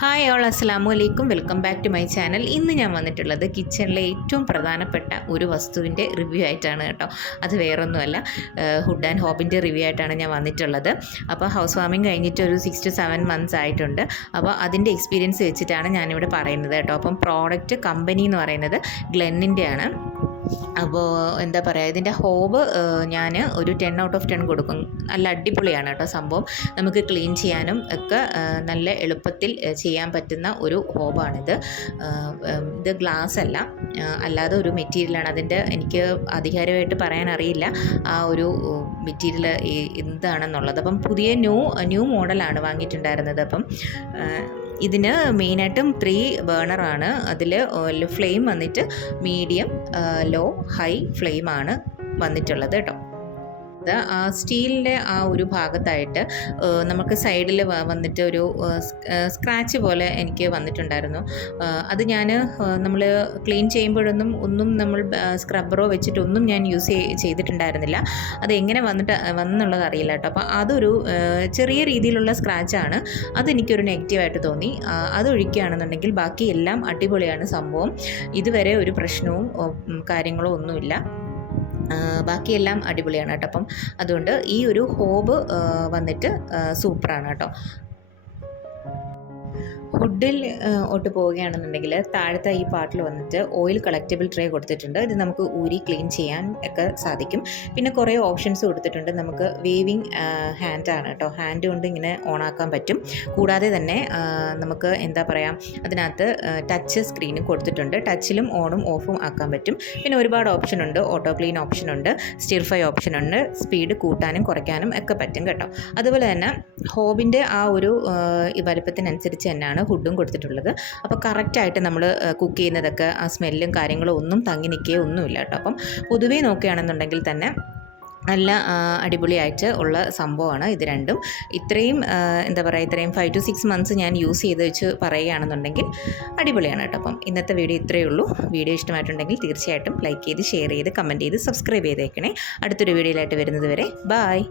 Hi all അസ്സാമു അലൈക്കും welcome back to my channel ഇന്ന് ഞാൻ വന്നിട്ടുള്ളത് കിച്ചണിലെ ഏറ്റവും പ്രധാനപ്പെട്ട ഒരു വസ്തുവിന്റെ റിവ്യൂ ആയിട്ടാണ് കേട്ടോ. അത് വേറൊന്നുമല്ല ഹുഡ് ആൻഡ് ഹോബിന്റെ റിവ്യൂ ആയിട്ടാണ് ഞാൻ വന്നിട്ടുള്ളത്. അപ്പോൾ ഹൗസ് വാമിങ് കഴിഞ്ഞിട്ട് ഒരു സിക്സ് ടു സെവൻ മന്ത്സ് ആയിട്ടുണ്ട്. അപ്പോൾ അതിന്റെ എക്സ്പീരിയൻസ് വെച്ചിട്ടാണ് ഞാനിവിടെ പറയുന്നത് കേട്ടോ. അപ്പം പ്രോഡക്റ്റ് കമ്പനി എന്ന് പറയുന്നത് ഗ്ലെന്നിന്റെയാണ് അപ്പോൾ എന്താ പറയുക ഇതിന്റെ ഹോബ് ഞാൻ ഒരു ടെൻ ഔട്ട് ഓഫ് ടെൻ കൊടുക്കും. നല്ല അടിപൊളിയാണ് കേട്ടോ സംഭവം. നമുക്ക് ക്ലീൻ ചെയ്യാനും ഒക്കെ നല്ല എളുപ്പത്തിൽ ചെയ്യാൻ പറ്റുന്ന ഒരു ഹോബാണിത്. ഇത് ഗ്ലാസ് അല്ല അല്ലാതെ ഒരു മെറ്റീരിയലാണ്. അതിന്റെ എനിക്ക് അധികാരമായിട്ട് പറയാൻ അറിയില്ല. ആ ഒരു മെറ്റീരിയൽ എന്താണെന്നുള്ളത്. അപ്പം പുതിയ ന്യൂ ന്യൂ മോഡലാണ് വാങ്ങിയിട്ടുണ്ടായിരുന്നത്. അപ്പം ഇതിന് മെയിനായിട്ടും ത്രീ ബേണറാണ് അതിൽ ഫ്ലെയിം വന്നിട്ട് മീഡിയം ലോ ഹൈ ഫ്ലെയിമാണ് വന്നിട്ടുള്ളത് കേട്ടോ. ആ സ്റ്റീലിന്റെ ആ ഒരു ഭാഗത്തായിട്ട് നമുക്ക് സൈഡിൽ വന്നിട്ട് ഒരു സ്ക്രാച്ച് പോലെ എനിക്ക് വന്നിട്ടുണ്ടായിരുന്നു. അത് ഞാൻ നമ്മൾ ക്ലീൻ ചെയ്യുമ്പോഴൊന്നും ഒന്നും നമ്മൾ സ്ക്രബ്ബറോ വെച്ചിട്ടൊന്നും ഞാൻ യൂസ് ചെയ്തിട്ടുണ്ടായിരുന്നില്ല. അത് എങ്ങനെ വന്നിട്ട് വന്നുള്ളത് അറിയില്ല കേട്ടോ. അപ്പോൾ അതൊരു ചെറിയ രീതിയിലുള്ള സ്ക്രാച്ചാണ്. അതെനിക്കൊരു നെഗറ്റീവായിട്ട് തോന്നി. അതൊഴിക്കുകയാണെന്നുണ്ടെങ്കിൽ ബാക്കി എല്ലാം അടിപൊളിയാണ് സംഭവം. ഇതുവരെ ഒരു പ്രശ്നവും കാര്യങ്ങളോ ഒന്നുമില്ല. ബാക്കിയെല്ലാം അടിപൊളിയാണ് കേട്ടോ. അപ്പം അതുകൊണ്ട് ഈ ഒരു ഹോബ് വന്നിട്ട് സൂപ്പറാണ് കേട്ടോ. ഹുഡിൽ ഒട്ട് പോവുകയാണെന്നുണ്ടെങ്കിൽ താഴത്തെ ഈ പാർട്ടിൽ വന്നിട്ട് ഓയിൽ കളക്റ്റബിൾ ട്രേ കൊടുത്തിട്ടുണ്ട്. ഇത് നമുക്ക് ഊരി ക്ലീൻ ചെയ്യാൻ ഒക്കെ സാധിക്കും. പിന്നെ കുറേ ഓപ്ഷൻസ് കൊടുത്തിട്ടുണ്ട്. നമുക്ക് വേവിങ് ഹാൻഡാണ് കേട്ടോ. ഹാൻഡ് കൊണ്ട് ഇങ്ങനെ ഓണാക്കാൻ പറ്റും. കൂടാതെ തന്നെ നമുക്ക് എന്താ പറയുക അതിനകത്ത് ടച്ച് സ്ക്രീനും കൊടുത്തിട്ടുണ്ട്. ടച്ചിലും ഓണും ഓഫും ആക്കാൻ പറ്റും. പിന്നെ ഒരുപാട് ഓപ്ഷൻ ഉണ്ട്. ഓട്ടോ ക്ലീൻ ഓപ്ഷൻ ഉണ്ട്. സ്റ്റിർഫൈ ഓപ്ഷൻ ഉണ്ട്. സ്പീഡ് കൂട്ടാനും കുറയ്ക്കാനും ഒക്കെ പറ്റും കേട്ടോ. അതുപോലെ തന്നെ ഹോബിന്റെ ആ ഒരു വലുപ്പത്തിനനുസരിച്ച് തന്നെയാണ് ഹുഡും കൊടുത്തിട്ടുള്ളത്. അപ്പോൾ കറക്റ്റായിട്ട് നമ്മൾ കുക്ക് ചെയ്യുന്നതൊക്കെ ആ സ്മെല്ലും കാര്യങ്ങളും ഒന്നും തങ്ങി നിൽക്കുകയോ ഒന്നുമില്ല കേട്ടോ. അപ്പം പൊതുവേ നോക്കുകയാണെന്നുണ്ടെങ്കിൽ തന്നെ നല്ല അടിപൊളിയായിട്ട് ഉള്ള സംഭവമാണ് ഇത് രണ്ടും. ഇത്രയും എന്താ പറയുക ഇത്രയും ഫൈവ് ടു സിക്സ് മന്ത്സ് ഞാൻ യൂസ് ചെയ്ത് വെച്ച് പറയുകയാണെന്നുണ്ടെങ്കിൽ അടിപൊളിയാണ് കേട്ടോ. അപ്പം ഇന്നത്തെ വീഡിയോ ഇത്രയേ ഉള്ളൂ. വീഡിയോ ഇഷ്ടമായിട്ടുണ്ടെങ്കിൽ തീർച്ചയായിട്ടും ലൈക്ക് ചെയ്ത് ഷെയർ ചെയ്ത് കമന്റ് ചെയ്ത് സബ്സ്ക്രൈബ് ചെയ്തേക്കണേ. അടുത്തൊരു വീഡിയോയിലായിട്ട് വരുന്നത് വരെ ബായ്